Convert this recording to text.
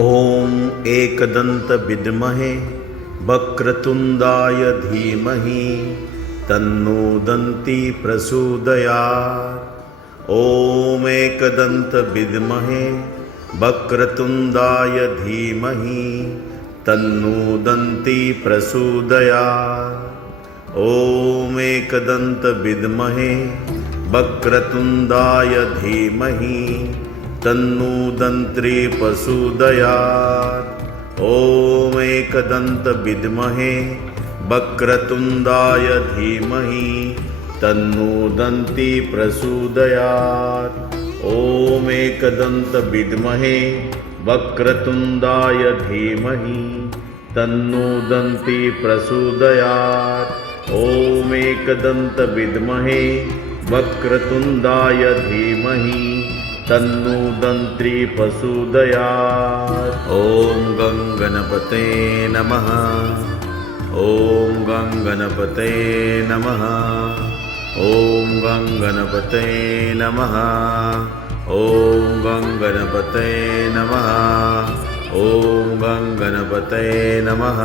ॐ एकदन्त विद्महे वक्रतुण्डाय धीमहि तन्नो दन्ती प्रचोदयात्। ॐ एकदन्त विद्महे वक्रतुण्डाय धीमहि तन्नो दन्ती प्रचोदयात्। ॐ एकदन्त विद्महे वक्रतुण्डाय धीमहि तन्नो दन्ती प्रचोदयात्। ॐ एकदन्त विद्महे वक्रतुण्डाय धीमहि तन्नो दन्ती प्रचोदयात्। ॐ एकदन्त विद्महे वक्रतुण्डाय धीमहि तन्नो दन्ती प्रचोदयात्। ॐ एकदन्त विद्महे वक्रतुण्डाय धीमहि तन्नो दन्ती प्रचोदयात्। ॐ गं गणपते नमः। ॐ गं गणपते नमः। ॐ गं गणपते नमः। ॐ गं गणपते नमः। ॐ गं गणपते नमः।